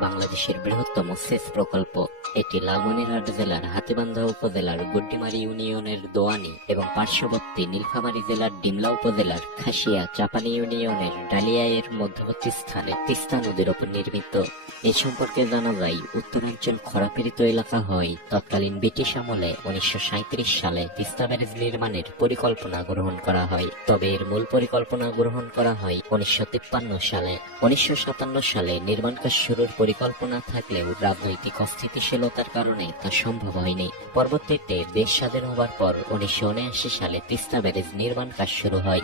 বাংলাদেশের বৃহত্তম সেচ প্রকল্প। এটি লালমনিরহাট জেলার হাতিবান্ধা উপজেলার গুড্ডিমারি ইউনিয়নের দোয়ানি এবং পার্শ্ববর্তী নীলফামারী জেলার ডিমলা উপজেলার খাসিয়া চাপানি ইউনিয়নের ডালিয়ায়ের মধ্যবর্তী স্থানে তিস্তা নদীর ওপর নির্মিত। এ সম্পর্কে জানা যায়, উত্তরাঞ্চল খরাপীড়িত এলাকা হয়। তৎকালীন ব্রিটিশ আমলে উনিশশো সাঁইত্রিশ সালে তিস্তা ব্যারেজ নির্মাণের পরিকল্পনা গ্রহণ করা হয়। তবে এর মূল পরিকল্পনা গ্রহণ করা হয় উনিশশো সালে। উনিশশো সাতান্ন সালে নির্মাণ কাজ শুরুর পরিকল্পনা থাকলেও রাজনৈতিক অস্থিতিশীলতার কারণে তা সম্ভব হয়নি। পরবর্তীতে দেশ স্বাধীন হওয়ার পর উনিশশো উনআশি সালে তিস্তা ব্যারেজ নির্মাণ কাজ শুরু হয়।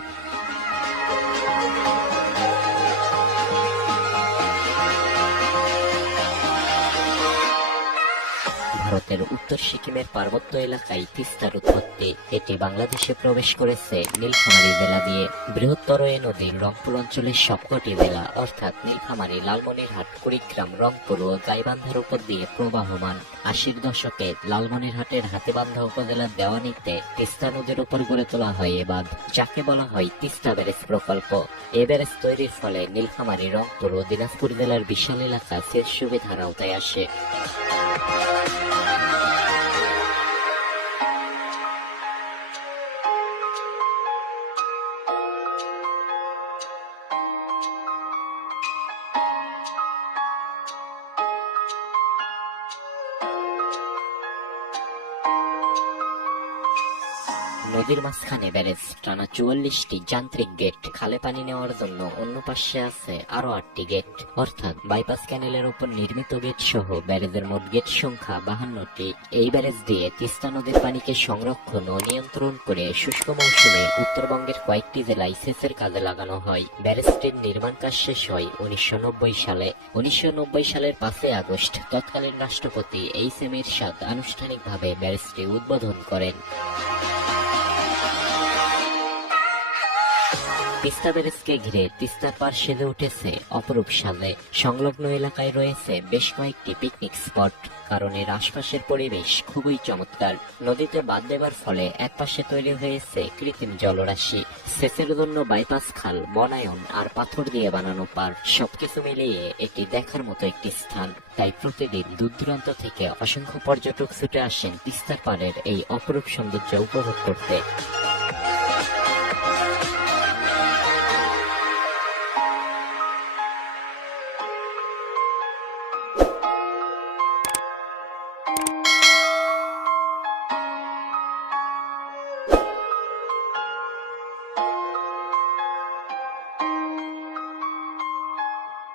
ভারতের উত্তর সিকিমের পার্বত্য এলাকায় তিস্তার উৎপত্তি। এটি বাংলাদেশে প্রবেশ করেছে নীলফামারী জেলা দিয়ে। বৃহত্তর এ নদী রংপুর অঞ্চলের সবকটি জেলা, অর্থাৎ নীলফামারী, লালমনিরহাট, কুড়িগ্রাম, রংপুর ও গাইবান্ধার উপর দিয়ে প্রবাহমান। আশির দশকে লালমনিরহাটের হাতিবান্ধা উপজেলার দেওয়ানিতে তিস্তা নদীর উপর গড়ে তোলা হয় এ বাঁধ, যাকে বলা হয় তিস্তা ব্যারেজ প্রকল্প। এ ব্যারেজ তৈরির ফলে নীলফামারী, রংপুর ও দিনাজপুর জেলার বিশাল এলাকা সেচ সুবিধার আওতায় আসে। নদীর মাঝখানে ব্যারেজ, টানা চুয়াল্লিশটি যান্ত্রিক গেট, খালে পানি নেওয়ার জন্য অন্য পাশে আছে আরও আটটি গেট। অর্থাৎ বাইপাস ক্যানেলের উপর নির্মিত গেট সহ ব্যারেজের মোট গেট সংখ্যা বাহান্নটি। এই ব্যারেজ দিয়ে তিস্তা নদীর পানিকে সংরক্ষণ ও নিয়ন্ত্রণ করে শুষ্ক মৌসুমে উত্তরবঙ্গের কয়েকটি জেলায় সেচের কাজে লাগানো হয়। ব্যারেজটির নির্মাণ কাজ শেষ হয় উনিশশো নব্বই সালে। উনিশশো নব্বই সালের পাঁচই আগস্ট তৎকালীন রাষ্ট্রপতি এইচ এম এরশাদ আনুষ্ঠানিকভাবে ব্যারেজটি উদ্বোধন করেন। তিস্তা ব্যারেজকে ঘিরে তিস্তার পার সেজে উঠেছে অপরূপ সাজে সংলগ্ন এলাকায় রয়েছে বেশ কয়েকটি পিকনিক স্পট কারণ এর আশপাশের পরিবেশ খুবই চমৎকার। নদীতে বাদ দেবার ফলে একপাশে তৈরি হয়েছে কৃত্রিম জলরাশি। সেচের জন্য বাইপাস খাল, বনায়ন আর পাথর দিয়ে বানানো পার সবকিছু মিলিয়ে এটি দেখার মতো একটি স্থান। তাই প্রতিদিন দূর দূরান্ত থেকে অসংখ্য পর্যটক ছুটে আসেন তিস্তার পাড়ের এই অপরূপ সৌন্দর্য উপভোগ করতে।